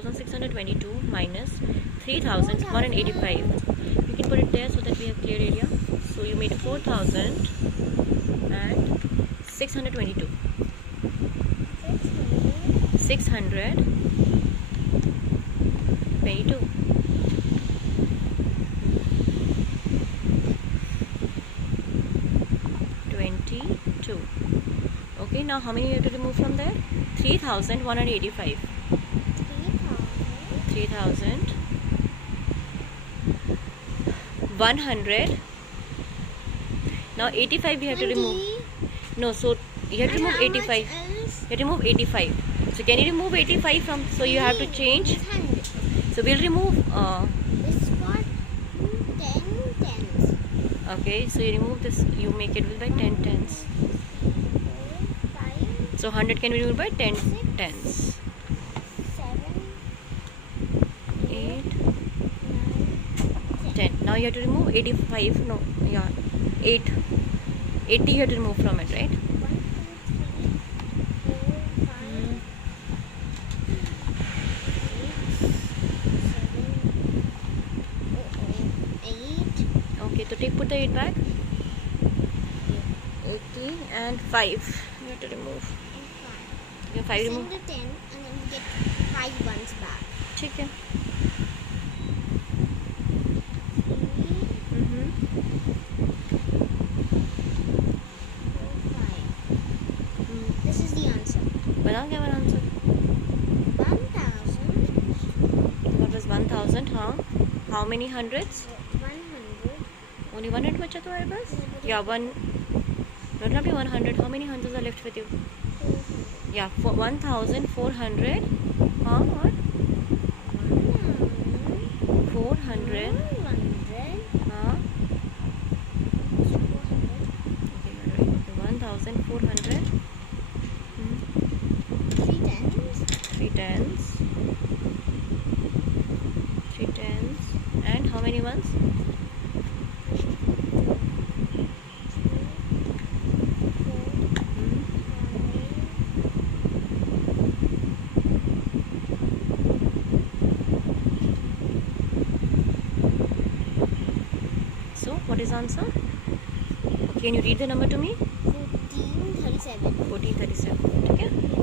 4622 minus 3185. You can put it there so that we have clear area. So you made 4622. 622. 22. Okay, now how many you have to remove from there? 3185. 3100. Now 85 we have to remove. No, so you have to remove 85. You have to remove 85. So can you remove 85 from? So you have to change. So we'll remove. This one 10 tens. Okay, so you remove this. You make it by 10 tens. 5, So 100 can be removed by 10 6, tens. 7, 8, 9, 10. Now you have to remove 85. No, yeah, 8. 80 you have to remove from it, right? 1, 2, 3, 4, 5, 6, 7, 8. Okay, so put the 8 back. 80 and 5 you have to remove. Yeah, 5 remove. Send the 10 and then we get 5 ones back. ठीक है. 3, 4, 5. This is the answer. बताओ क्या बना answer? 1000. That was 1000. हाँ. How many hundreds? 100. Only 100 बचा तुम्हारे पास? Yeah, one. Not only 100. How many hundreds are left with you? 200. Yeah, 1400. हाँ, और 400. 100. हाँ. 1400. 3 tens. 3 tens. 3 tens. And how many ones? 4. So, what is answer? Okay, can you read the number to me? 1437. 1437. Okay.